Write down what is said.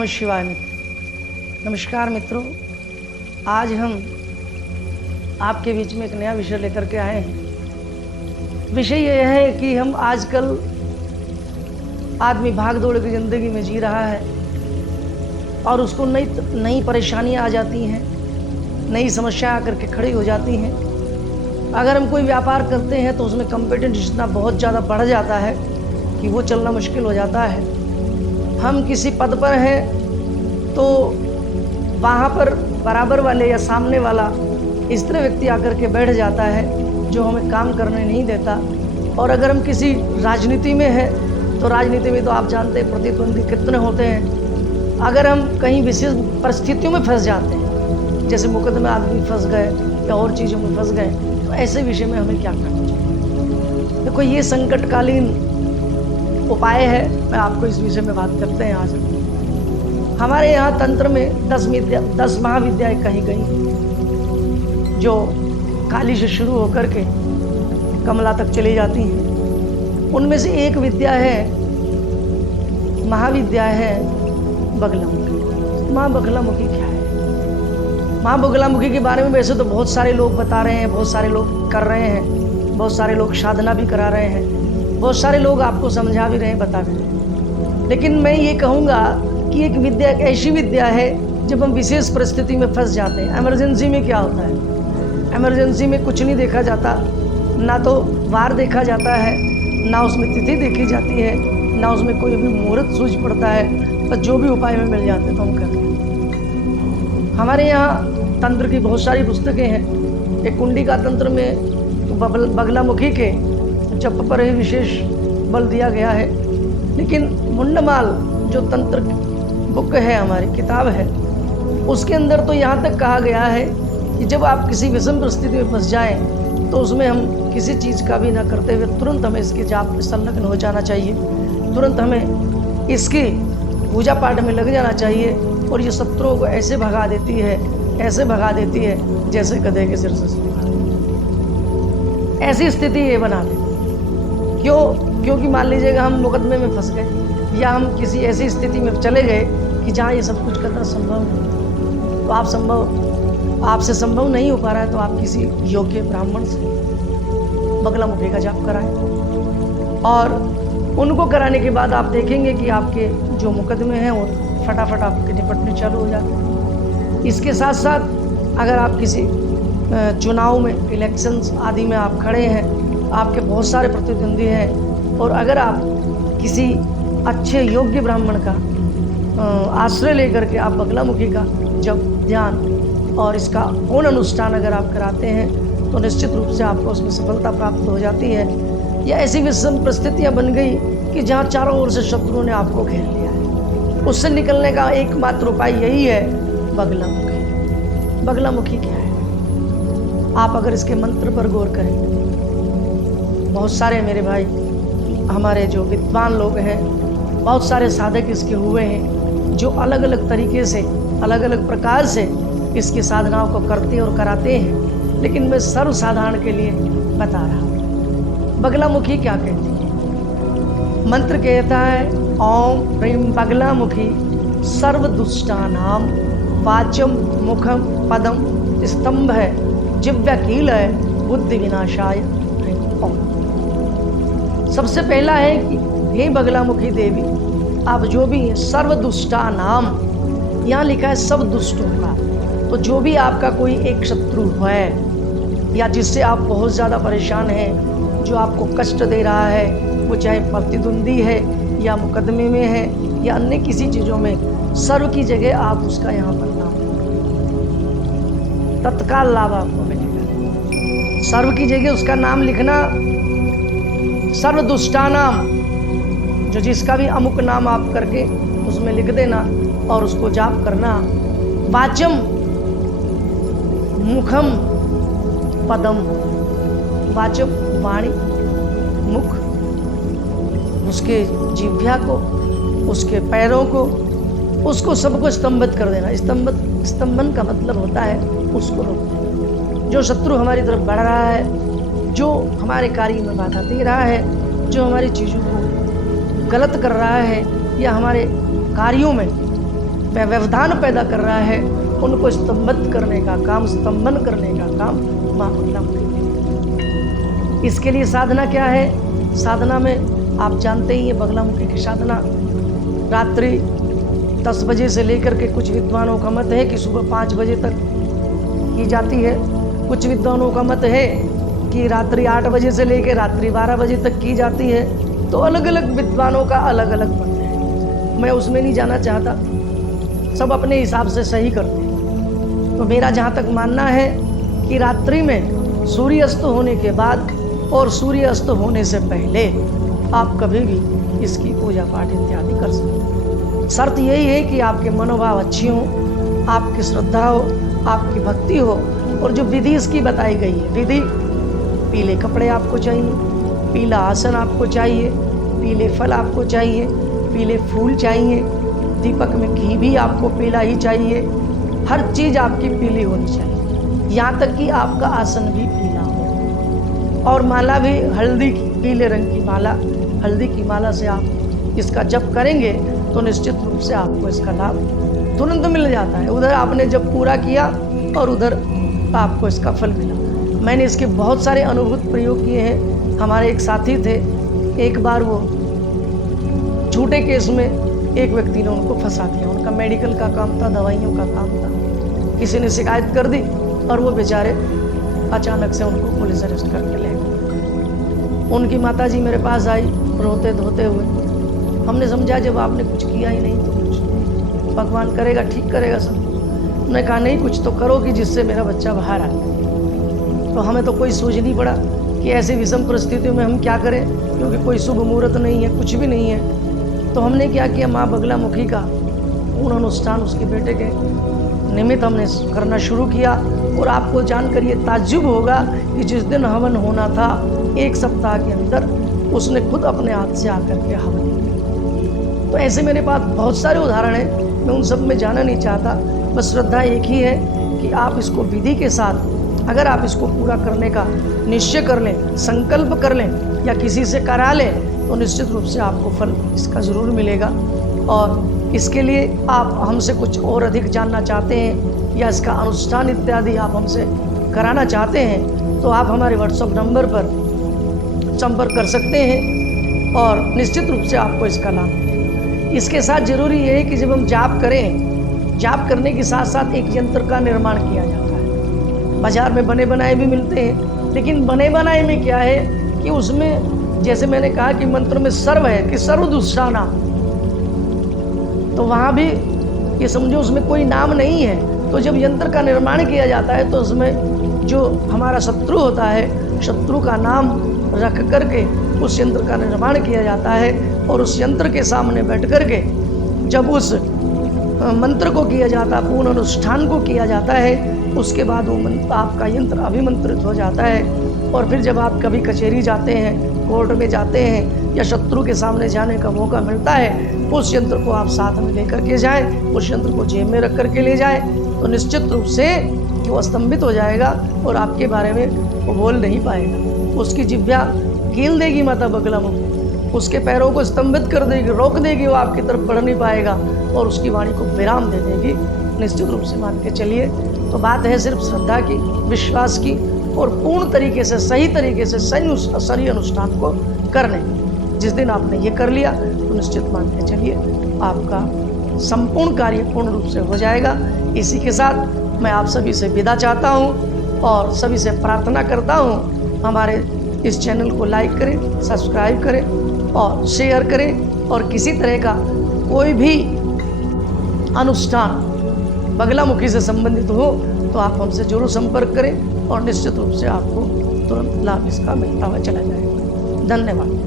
नमः शिवाय मित्र। नमस्कार मित्रों, आज हम आपके बीच में एक नया विषय लेकर के आए हैं। विषय यह है कि हम आजकल आदमी भाग दौड़ की ज़िंदगी में जी रहा है और उसको नई परेशानियां आ जाती हैं, नई समस्या आकर के खड़ी हो जाती हैं। अगर हम कोई व्यापार करते हैं तो उसमें कंपटीशन इतना बहुत ज़्यादा बढ़ जाता है कि वो चलना मुश्किल हो जाता है। हम किसी पद पर हैं तो वहाँ पर बराबर वाले या सामने वाला इस तरह व्यक्ति आकर के बैठ जाता है जो हमें काम करने नहीं देता। और अगर हम किसी राजनीति में हैं तो राजनीति में तो आप जानते हैं प्रतिद्वंदी कितने होते हैं। अगर हम कहीं विशेष परिस्थितियों में फंस जाते हैं, जैसे मुकदमे आदमी फंस गए या और चीज़ों में फंस गए, तो ऐसे विषय में हमें क्या करना चाहिए। देखो, ये संकटकालीन उपाय है। मैं आपको इस विषय में बात करते हैं आज। हमारे यहाँ तंत्र में 10 महाविद्याएं कही गई जो काली से शुरू होकर के कमला तक चली जाती हैं। उनमें से एक विद्या है, महाविद्या है बगलामुखी। माँ बगलामुखी क्या है? माँ बगलामुखी के बारे में वैसे तो बहुत सारे लोग बता रहे हैं, बहुत सारे लोग कर रहे हैं, बहुत सारे लोग साधना भी करा रहे हैं, बहुत सारे लोग आपको समझा भी रहे हैं, बता भी रहे हैं। लेकिन मैं ये कहूँगा कि एक विद्या एक ऐसी विद्या है जब हम विशेष परिस्थिति में फंस जाते हैं। इमरजेंसी में क्या होता है? इमरजेंसी में कुछ नहीं देखा जाता, ना तो वार देखा जाता है, ना उसमें तिथि देखी जाती है, ना उसमें कोई भी मुहूर्त सूझ पड़ता है। बस जो भी उपाय में मिल जाते हैं तो हम करते हैं। हमारे यहाँ तंत्र की बहुत सारी पुस्तकें हैं। एक कुंडिका तंत्र में बगलामुखी के जप पर ही विशेष बल दिया गया है। लेकिन मुंडमाल जो तंत्र बुक है, हमारी किताब है, उसके अंदर तो यहाँ तक कहा गया है कि जब आप किसी विषम परिस्थिति में फंस जाएं तो उसमें हम किसी चीज़ का भी ना करते हुए तुरंत हमें इसके जाप में संलग्न हो जाना चाहिए, तुरंत हमें इसकी पूजा पाठ में लग जाना चाहिए। और ये शत्रुओं को ऐसे भगा देती है, ऐसे भगा देती है जैसे गधे के सिर से ऐसी स्थिति ये बना दे। क्योंकि मान लीजिएगा हम मुकदमे में फंस गए या हम किसी ऐसी स्थिति में चले गए कि जहाँ ये सब कुछ करना संभव नहीं, तो आपसे संभव नहीं हो पा रहा है तो आप किसी योग्य ब्राह्मण से बगलामुखी का जाप कराएं। और उनको कराने के बाद आप देखेंगे कि आपके जो मुकदमे हैं वो फटाफट आपके निपटने चालू हो जाते हैं। इसके साथ साथ अगर आप किसी चुनाव में, इलेक्शंस आदि में आप खड़े हैं, आपके बहुत सारे प्रतिद्वंदी हैं, और अगर आप किसी अच्छे योग्य ब्राह्मण का आश्रय लेकर के आप बगलामुखी का जब ध्यान और इसका पूर्ण अनुष्ठान अगर आप कराते हैं तो निश्चित रूप से आपको उसमें सफलता प्राप्त हो जाती है। या ऐसी विषम परिस्थितियाँ बन गई कि जहाँ चारों ओर से शत्रुओं ने आपको घेर लिया है, उससे निकलने का एकमात्र उपाय यही है बगलामुखी। बगलामुखी क्या है? आप अगर इसके मंत्र पर गौर करें, बहुत सारे मेरे भाई हमारे जो विद्वान लोग हैं, बहुत सारे साधक इसके हुए हैं जो अलग अलग तरीके से, अलग अलग प्रकार से इसकी साधनाओं को करते और कराते हैं। लेकिन मैं सर्वसाधारण के लिए बता रहा हूँ। बगलामुखी क्या कहती है? मंत्र कहता है ओम ह्रीं बगलामुखी सर्वदुष्टानाम वाचम मुखम पदम स्तंभ है जिव्याकील है बुद्धि विनाशाय। सबसे पहला है कि हे बगलामुखी देवी, आप जो भी हैं सर्वदुष्टा नाम, यहाँ लिखा है सब दुष्टों का। तो जो भी आपका कोई एक शत्रु है या जिससे आप बहुत ज़्यादा परेशान हैं, जो आपको कष्ट दे रहा है, वो चाहे प्रतिद्वंदी है या मुकदमे में है या अन्य किसी चीज़ों में, सर्व की जगह आप उसका यहाँ पर नाम, तत्काल लाभ आपको मिलेगा। सर्व की जगह उसका नाम लिखना, सर्वदुष्टानाम, जो जिसका भी अमुक नाम आप करके उसमें लिख देना और उसको जाप करना। वाचम मुखम पदम, वाचम वाणी, मुख, उसके जिह्वा को, उसके पैरों को, उसको सबको स्तंभित कर देना। स्तंभन का मतलब होता है उसको रोक देना। जो शत्रु हमारी तरफ बढ़ रहा है, जो हमारे कार्य में बाधा दे रहा है, जो हमारी चीज़ों को गलत कर रहा है या हमारे कार्यों में व्यवधान पैदा कर रहा है, उनको स्तंभित करने का काम, स्तंभन करने का काम माँ बगलामुखी। इसके लिए साधना क्या है? साधना में आप जानते ही हैं, बगलामुखी की साधना रात्रि 10 बजे से लेकर के, कुछ विद्वानों का मत है कि सुबह 5 बजे तक की जाती है, कुछ विद्वानों का मत है कि रात्रि 8 बजे से लेकर रात्रि 12 बजे तक की जाती है। तो अलग अलग विद्वानों का अलग अलग मत है, मैं उसमें नहीं जाना चाहता, सब अपने हिसाब से सही करते हैं। तो मेरा जहाँ तक मानना है कि रात्रि में सूर्यास्त होने के बाद और सूर्यास्त होने से पहले आप कभी भी इसकी पूजा पाठ इत्यादि कर सकते हैं। शर्त यही है कि आपके मनोभाव अच्छी हों, आपकी श्रद्धा हो, आपकी भक्ति हो, और जो विधि इसकी बताई गई है, विधि पीले कपड़े आपको चाहिए, पीला आसन आपको चाहिए, पीले फल आपको चाहिए, पीले फूल चाहिए, दीपक में घी भी आपको पीला ही चाहिए, हर चीज़ आपकी पीली होनी चाहिए, यहाँ तक कि आपका आसन भी पीला हो, और माला भी हल्दी की, पीले रंग की माला, हल्दी की माला से आप इसका जप करेंगे तो निश्चित रूप से आपको इसका लाभ तुरंत मिल जाता है। उधर आपने जब पूरा किया और उधर आपको इसका फल मिला। मैंने इसके बहुत सारे अनुभूत प्रयोग किए हैं। हमारे एक साथी थे, एक बार वो झूठे केस में एक व्यक्ति ने उनको फंसा दिया, उनका मेडिकल का काम था, दवाइयों का काम था, किसी ने शिकायत कर दी और वो बेचारे अचानक से उनको पुलिस अरेस्ट करके ले गई। उनकी माताजी मेरे पास आई रोते धोते हुए। हमने समझा जब आपने कुछ किया ही नहीं तो कुछ भगवान करेगा, ठीक करेगा सब। उन्होंने कहा नहीं, कुछ तो करो कि जिससे मेरा बच्चा बाहर आए। तो हमें तो कोई सूझ नहीं पड़ा कि ऐसी विषम परिस्थितियों में हम क्या करें, क्योंकि कोई शुभ मुहूर्त नहीं है, कुछ भी नहीं है। तो हमने क्या किया, माँ बगलामुखी का पूर्ण अनुष्ठान उसके बेटे के निमित्त हमने करना शुरू किया। और आपको जानकर ये ताज्जुब होगा कि जिस दिन हवन होना था 1 सप्ताह के अंदर उसने खुद अपने हाथ से आकर के हवन किया। तो ऐसे मेरे पास बहुत सारे उदाहरण हैं, मैं उन सब में जाना नहीं चाहता। बस श्रद्धा एक ही है कि आप इसको विधि के साथ अगर आप इसको पूरा करने का निश्चय कर लें, संकल्प कर लें या किसी से करा लें तो निश्चित रूप से आपको फल इसका ज़रूर मिलेगा। और इसके लिए आप हमसे कुछ और अधिक जानना चाहते हैं या इसका अनुष्ठान इत्यादि आप हमसे कराना चाहते हैं तो आप हमारे व्हाट्सएप नंबर पर संपर्क कर सकते हैं और निश्चित रूप से आपको इसका लाभ मिलेगा। इसके साथ ज़रूरी ये है कि जब हम जाप करें, जाप करने के साथ साथ एक यंत्र का निर्माण किया जाता है। बाजार में बने बनाए भी मिलते हैं, लेकिन बने बनाए में क्या है कि उसमें जैसे मैंने कहा कि मंत्र में सर्व है कि सर्वदुष्टाना, तो वहाँ भी ये समझो उसमें कोई नाम नहीं है। तो जब यंत्र का निर्माण किया जाता है तो उसमें जो हमारा शत्रु होता है, शत्रु का नाम रख करके उस यंत्र का निर्माण किया जाता है। और उस यंत्र के सामने बैठ करके जब उस मंत्र को किया जाता है, पूर्ण अनुष्ठान को किया जाता है, उसके बाद वो आपका यंत्र अभिमंत्रित हो जाता है। और फिर जब आप कभी कचहरी जाते हैं, कोर्ट में जाते हैं या शत्रु के सामने जाने का मौका मिलता है, उस यंत्र को आप साथ में लेकर के जाएं, उस यंत्र को जेब में रख करके ले जाएं, तो निश्चित रूप से वो स्तंभित हो जाएगा और आपके बारे में वो बोल नहीं पाएगा। उसकी जिह्वा कील देगी माता बगलामुखी, उसके पैरों को स्तंभित कर देगी, रोक देगी, वो आपकी तरफ बढ़ नहीं पाएगा और उसकी वाणी को विराम दे देगी। निश्चित रूप से मान के चलिए। तो बात है सिर्फ श्रद्धा की, विश्वास की और पूर्ण तरीके से, सही तरीके से सही अनुष्ठान को करने की। जिस दिन आपने ये कर लिया तो निश्चित मान के चलिए आपका संपूर्ण कार्य पूर्ण रूप से हो जाएगा। इसी के साथ मैं आप सभी से विदा चाहता हूँ और सभी से प्रार्थना करता हूँ हमारे इस चैनल को लाइक करें, सब्सक्राइब करें और शेयर करें। और किसी तरह का कोई भी अनुष्ठान बगलामुखी से संबंधित हो तो आप हमसे जरूर संपर्क करें और निश्चित रूप से आपको तुरंत लाभ इसका मिलता हुआ चला जाएगा। धन्यवाद।